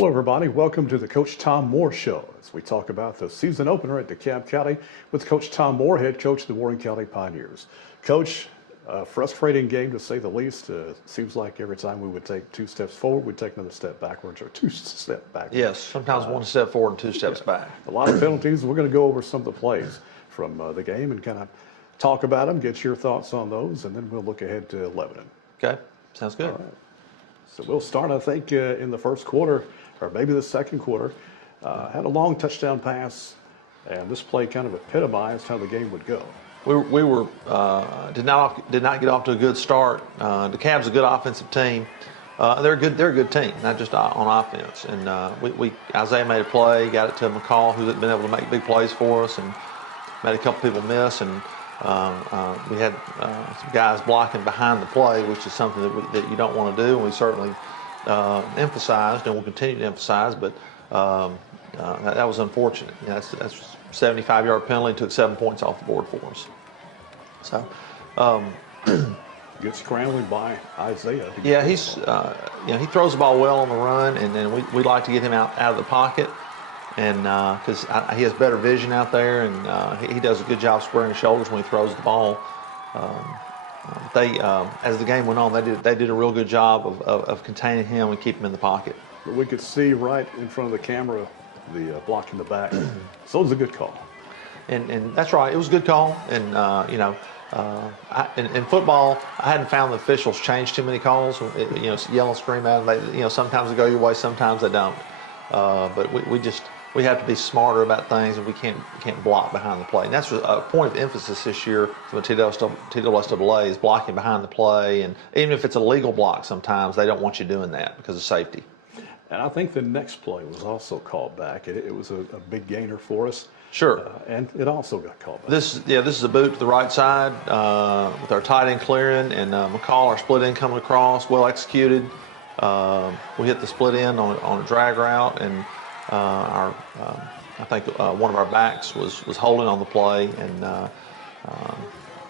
Hello, everybody. Welcome to the Coach Tom Moore Show as we talk about the season opener at DeKalb County with Coach Tom Moore, head coach of the Warren County Pioneers. Coach, a frustrating game to say the least. Seems like every time we would take 2 steps forward, we'd take another step backwards or 2 steps backwards. Yes, sometimes 1 step forward and 2 steps back. A lot of penalties. We're going to go over some of the plays from the game and kind of talk about them, get your thoughts on those, and then we'll look ahead to Lebanon. Okay, sounds good. All right. So we'll start, I think, in the first quarter, or maybe the second quarter. Had a long touchdown pass, and this play kind of epitomized how the game would go. We were did not get off to a good start. DeKalb's a good offensive team. They're a good team, not just on offense. And Isaiah made a play, got it to McCall, who's been able to make big plays for us, and made a couple people miss. And we had some guys blocking behind the play, which is something that you don't want to do. And we certainly emphasized, and will continue to emphasize, but that was unfortunate. You know, that's a 75-yard penalty, took 7 points off the board for us. So, Good scrambling by Isaiah. yeah, he's he throws the ball well on the run, and then we like to get him out of the pocket, and because he has better vision out there, and he does a good job squaring his shoulders when he throws the ball. As the game went on, they did a real good job of containing him and keeping him in the pocket. But we could see right in front of the camera the block in the back. So it was a good call. And that's right, it was a good call. And in football, I hadn't found the officials change too many calls. Yell and scream at them. Sometimes they go your way, sometimes they don't. But we have to be smarter about things, and we can't block behind the play. And that's a point of emphasis this year from the TWSAA is blocking behind the play. And even if it's a legal block, sometimes they don't want you doing that because of safety. And I think the next play was also called back. It was a big gainer for us. Sure. And it also got called back. This is a boot to the right side with our tight end clearing, and McCall, our split end, coming across, well executed. We hit the split end on a drag route, and I think one of our backs was holding on the play, and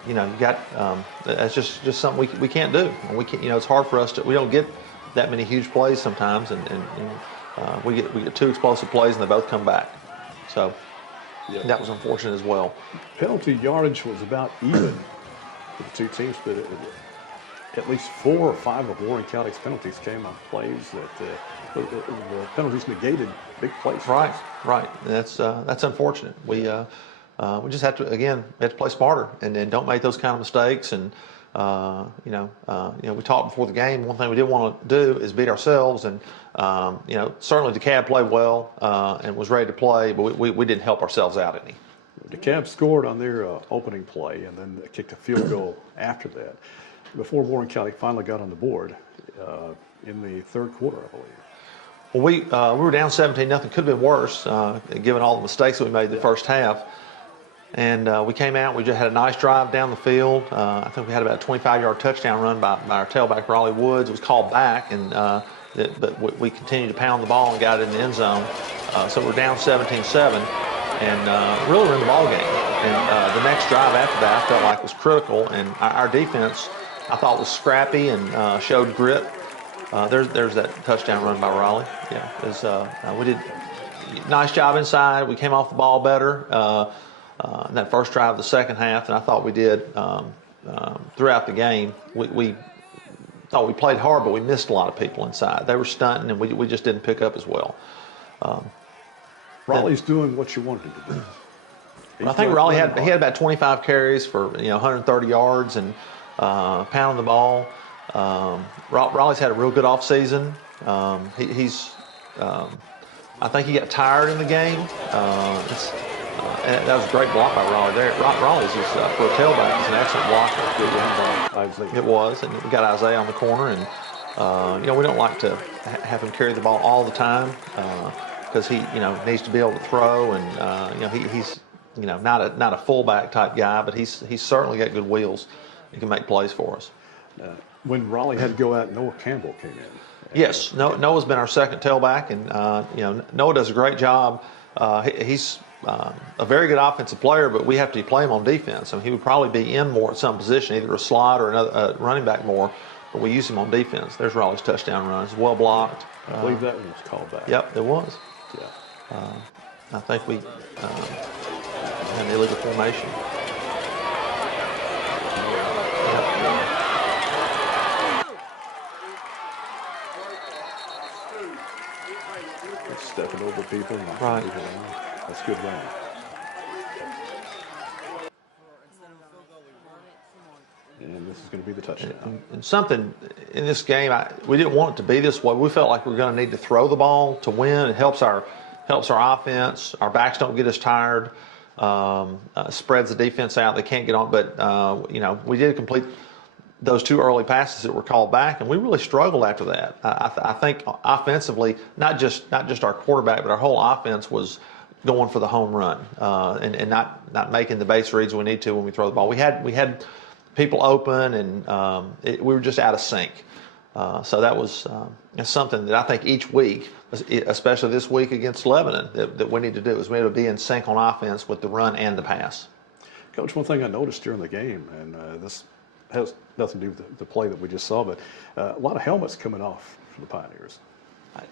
you got that's just something we can't do. We can't, it's hard for us we don't get that many huge plays sometimes, and we get 2 explosive plays and they both come back. So yeah, that was unfortunate as well. Penalty yardage was about even for the 2 teams, but at least 4 or 5 of Warren County's penalties came on plays that the penalties negated big plays. Right. That's unfortunate. We just have to play smarter and don't make those kind of mistakes. And we talked before the game. One thing we didn't want to do is beat ourselves. And certainly DeKalb played well and was ready to play, but we didn't help ourselves out any. DeKalb scored on their opening play and then kicked a field goal after that, before Warren County finally got on the board in the third quarter, I believe. Well, we were down 17-0. Could have been worse, given all the mistakes that we made in the first half. And we came out. We just had a nice drive down the field. I think we had about a 25-yard touchdown run by our tailback, Raleigh Woods. It was called back, but we continued to pound the ball and got it in the end zone. So we're down 17-7, and really were in the ball game. And the next drive after that I felt like was critical, and our defense I thought was scrappy and showed grit. There's that touchdown run by Raleigh. Yeah, we did a nice job inside. We came off the ball better in that first drive of the second half than I thought we did throughout the game. We thought we played hard, but we missed a lot of people inside. They were stunting, and we just didn't pick up as well. Raleigh's doing what you wanted him to do. I think Raleigh had about 25 carries for 130 yards and pounding the ball. Raleigh's had a real good offseason. I think he got tired in the game. And that was a great block by Raleigh there. Raleigh's for a tailback is an excellent blocker. Good run by Isaiah. It was, and we got Isaiah on the corner, and we don't like to have him carry the ball all the time because he needs to be able to throw, and he's not a fullback type guy, but he's certainly got good wheels. He can make plays for us. When Raleigh had to go out, Noah Campbell came in. Yes, Noah's been our second tailback, and Noah does a great job. He's a very good offensive player, but we have to play him on defense. I mean, he would probably be in more at some position, either a slot or another running back more. but we used him on defense. There's Raleigh's touchdown run. It's well blocked. I believe that one was called back. Yep, it was. Yeah. I think we had an illegal formation. Stepping over people. Right. That's good run. And this is going to be the touchdown. And something in this game, we didn't want it to be this way. We felt like we were going to need to throw the ball to win. It helps our offense. Our backs don't get as tired. Spreads the defense out. They can't get on. But we did complete those 2 early passes that were called back, and we really struggled after that. I think offensively, not just our quarterback, but our whole offense was going for the home run and not making the base reads we need to when we throw the ball. We had people open, and we were just out of sync. So that was something that I think each week, especially this week against Lebanon, that we need to do is we need to be in sync on offense with the run and the pass. Coach, one thing I noticed during the game, and this has nothing to do with the play that we just saw, but a lot of helmets coming off for the Pioneers.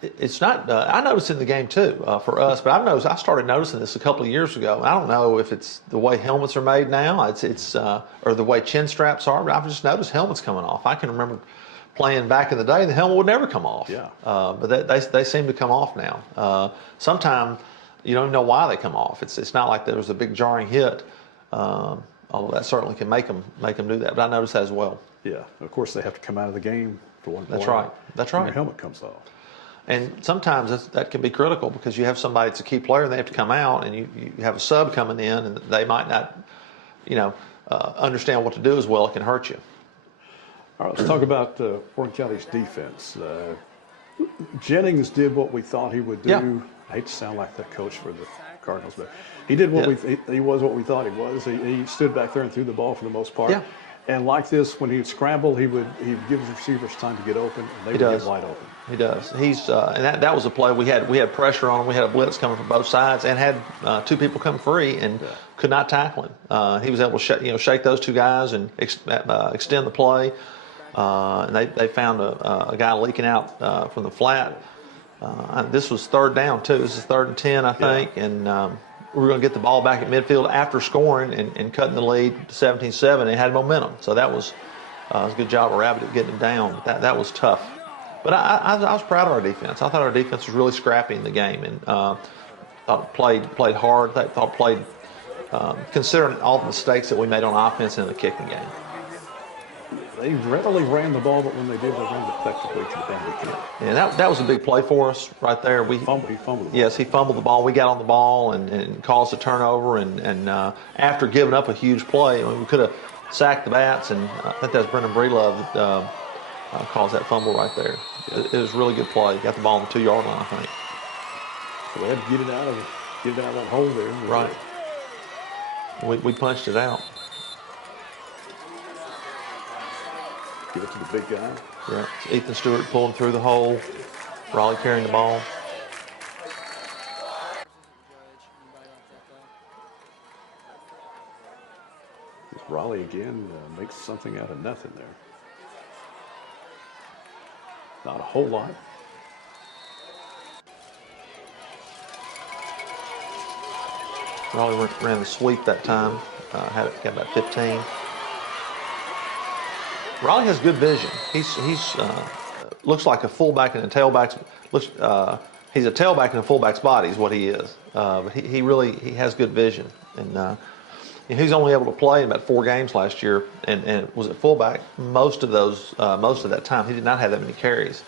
It's not. I noticed in the game too for us, but I started noticing this a couple of years ago. I don't know if it's the way helmets are made now, it's or the way chin straps are, but I've just noticed helmets coming off. I can remember playing back in the day, the helmet would never come off. Yeah. But they seem to come off now. Sometimes you don't even know why they come off. It's not like there was a big jarring hit. Although that certainly can make them do that. But I noticed that as well. Yeah. Of course, they have to come out of the game for one point. That's right. That's right. Their helmet comes off. And sometimes that can be critical because you have somebody that's a key player and they have to come out, and you have a sub coming in and they might not, understand what to do as well. It can hurt you. All right, let's talk about Warren County's defense. Jennings did what we thought he would do. Yeah. I hate to sound like that coach for the Cardinals, but he did what he was what we thought he was. He stood back there and threw the ball for the most part. Yeah. And like this, when he'd scramble, he'd give his receivers time to get open, and they would get wide open. He does. He's and that was a play we had pressure on him. We had a blitz coming from both sides and had 2 people come free and could not tackle him. He was able to shake those 2 guys and extend the play. And they found a guy leaking out from the flat. This was 3rd down too. This is 3rd and 10, I think, and we were going to get the ball back at midfield after scoring and cutting the lead to 17-7 and had momentum. So that was a good job of Rabbit at getting it down. That was tough. But I was proud of our defense. I thought our defense was really scrappy in the game and thought played hard. Thought played considering all the mistakes that we made on offense in the kicking game. They rarely ran the ball, but when they did, they ran it effectively to the boundary. Yeah, that was a big play for us right there. He fumbled the ball. Yes, he fumbled the ball. We got on the ball and caused a turnover. And after giving up a huge play, we could have sacked the bats. And I think that's Brendan Breelove that caused that fumble right there. It was a really good play. He got the ball on the 2-yard line, I think. So they had to get it out of that hole there. Right. We punched it out. Give it to the big guy. Yeah, it's Ethan Stewart pulling through the hole. Raleigh carrying the ball. Raleigh again makes something out of nothing there. Not a whole lot. Raleigh ran the sweep that time. Got about 15. Raleigh has good vision. He's looks like a fullback in a tailback's. He's a tailback in a fullback's body is what he is. But he has good vision, and he's only able to play in about 4 games last year, and was at fullback most of that time. He did not have that many carries.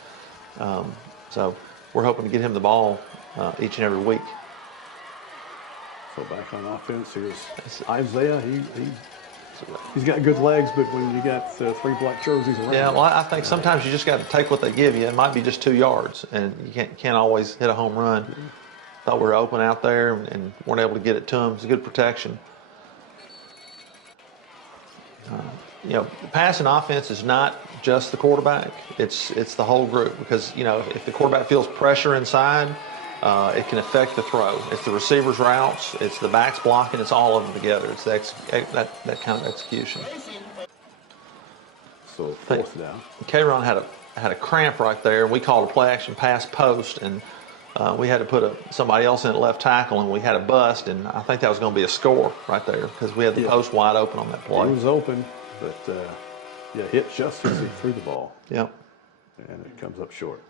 So we're hoping to get him the ball each and every week. So back on offense, here's Isaiah. He's got good legs, but when you got 3 black jerseys around. Yeah, well, I think sometimes you just got to take what they give you. It might be just 2 yards, and you can't always hit a home run. Thought we were open out there and weren't able to get it to him. It's a good protection. Passing offense is not just the quarterback. It's the whole group because, if the quarterback feels pressure inside, it can affect the throw. It's the receivers' routes. It's the backs blocking. It's all of them together. It's that kind of execution. So so fourth down. K-Ron had a cramp right there. We called a play action pass post, and we had to put somebody else in at left tackle, and we had a bust, and I think that was going to be a score right there because we had the post wide open on that play. It was open, but hit just as he threw the ball. Yep. And it comes up short.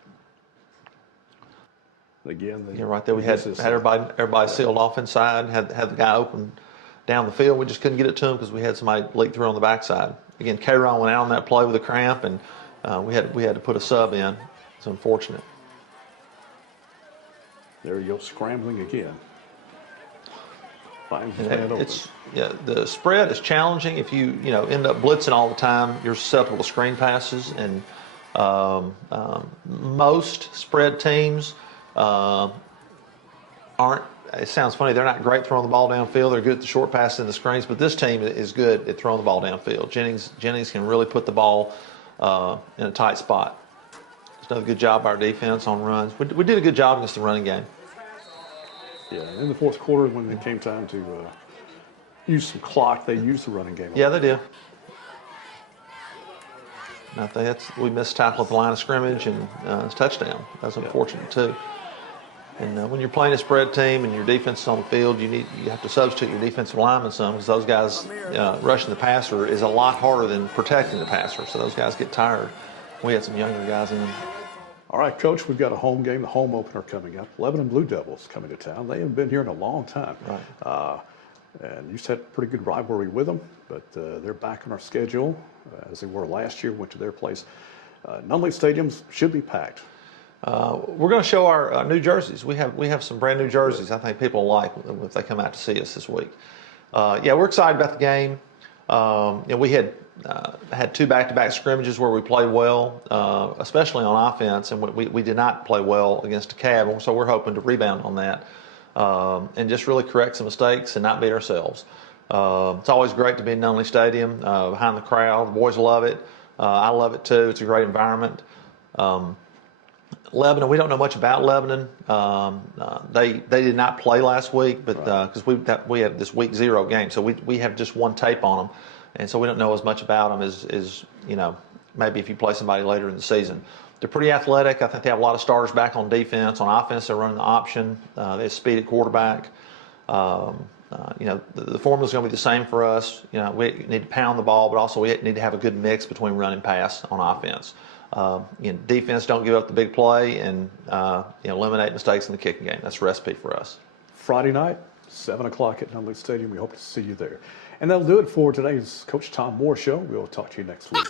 Again, Right there we had everybody sealed off inside, had the guy open down the field. We just couldn't get it to him because we had somebody leak through on the backside. Again, K-Ron went out on that play with a cramp, and we had to put a sub in. It's unfortunate. There you go, scrambling again. Finds his man open. The spread is challenging. If you end up blitzing all the time, you're susceptible to screen passes, and most spread teams aren't. It sounds funny. They're not great throwing the ball downfield. They're good at the short passes and the screens, but this team is good at throwing the ball downfield. Jennings can really put the ball in a tight spot. He's done a good job by our defense on runs. We did a good job against the running game. Yeah, in the fourth quarter when it came time to use some clock, they used the running game. Yeah, they did. I think we missed tackle at the line of scrimmage, and it's a touchdown. That's unfortunate too. And when you're playing a spread team and your defense is on the field, you have to substitute your defensive linemen some, because those guys rushing the passer is a lot harder than protecting the passer. So those guys get tired. We had some younger guys in. All right, Coach, we've got a home game, the home opener coming up. Lebanon Blue Devils coming to town. They haven't been here in a long time. Right. And you had a pretty good rivalry with them, but they're back on our schedule as they were last year. Went to their place. Nunley stadiums should be packed. We're going to show our new jerseys. We have some brand new jerseys I think people will like if they come out to see us this week. We're excited about the game. We had two back-to-back scrimmages where we played well, especially on offense, and we did not play well against DeKalb, so we're hoping to rebound on that and just really correct some mistakes and not beat ourselves. It's always great to be in Nunley Stadium behind the crowd. The boys love it. I love it too. It's a great environment. Lebanon, we don't know much about Lebanon. They did not play last week, but because we have this week 0 game, so we have just one tape on them, and so we don't know as much about them as maybe if you play somebody later in the season. They're pretty athletic. I think they have a lot of starters back on defense. On offense, they're running the option. They have speed at quarterback. The formula is going to be the same for us. We need to pound the ball, but also we need to have a good mix between run and pass on offense. Defense, don't give up the big play, and eliminate mistakes in the kicking game. That's a recipe for us. Friday night, 7 o'clock at Nunley Stadium. We hope to see you there. And that'll do it for today's Coach Tom Moore Show. We'll talk to you next week.